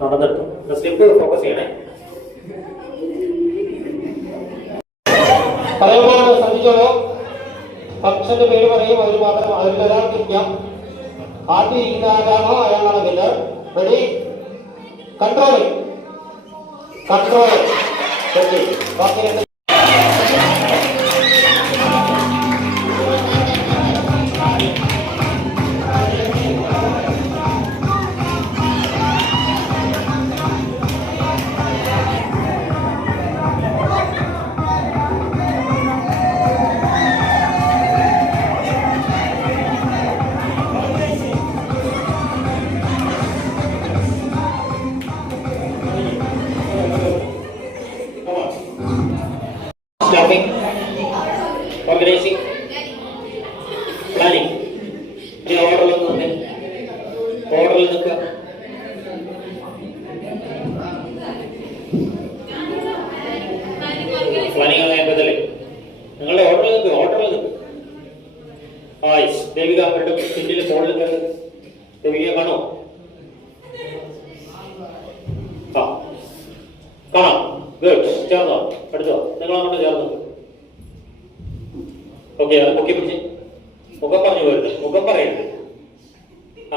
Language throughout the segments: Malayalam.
നടന്നെടുത്തു. സ്ലിപ്പ് ഫോക്കസ് ചെയ്യണേ. പറയുമ്പോൾ ശ്രദ്ധിച്ചോളൂ. ഫംഗ്ഷന്റെ പേര് പറയും, അതിൽ മാത്രം അതിൽ ഒരാൾക്ക് ഇരിക്കാം. ആദ്യം ഇരിക്കുന്ന ആരാണോ അയാളാണ് വിന്നർ. റെഡി? കൺട്രോളിംഗ് ബാക്കി രണ്ട് staffing, organizing, planning. ഓർഡറിൽ നിൽക്കുക. പ്ലാനിങ് ആയപ്പോഴല്ലേ നിങ്ങളുടെ ഓർഡറിൽ നിൽക്കുക. ദേവിക അവരുടെ പിന്നിൽ ഫോണിൽ കയറി. ദേവിക കാണോ? കാണാം. ഗുഡ്. ചേർന്നോ? എടുത്തോ. നിങ്ങൾ അങ്ങോട്ട് ചേർന്നു. ഓക്കെ. അത് മുക്കി പിടിച്ച് മുഖം പറഞ്ഞു പോരുത്. മുഖം പറയരുത്.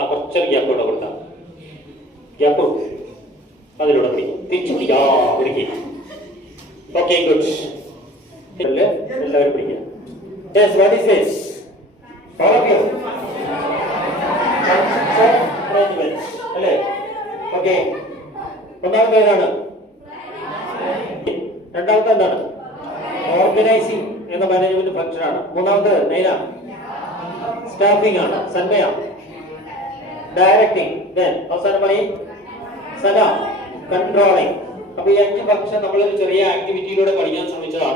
കുറച്ചൊരു ഗ്യാപ്പ് ഇവിടെ കൊടുത്താൽ ഗ്യാപ്പ് അതിലൂടെ തിരിച്ചു പിടിക്കുക. ഓക്കെ. ഗുഡ്. എല്ലാവരും പിടിക്കുക. Yes, what is this? All of you. Arrangements. അല്ലേ? ഓക്കെ. ഒന്നാമത്തെ ഏതാണ്? രണ്ടാമത്തെ എന്താണ്? ഓർഗനൈസിംഗ് എന്ന മാനേജ്മെന്റ് ഫംഗ്ഷൻ ആണ്. മൂന്നാമത് നൈന സ്റ്റാഫിംഗ് ആണ്. സന്മയ ഡയറക്ടിംഗ്. അവസാനമായി സന കൺട്രോളിംഗ്. അപ്പൊ ഈ 5 ഫംഗ്ഷൻ നമ്മളൊരു ചെറിയ ആക്ടിവിറ്റിയിലൂടെ പഠിക്കാൻ ശ്രമിച്ചതാണ്.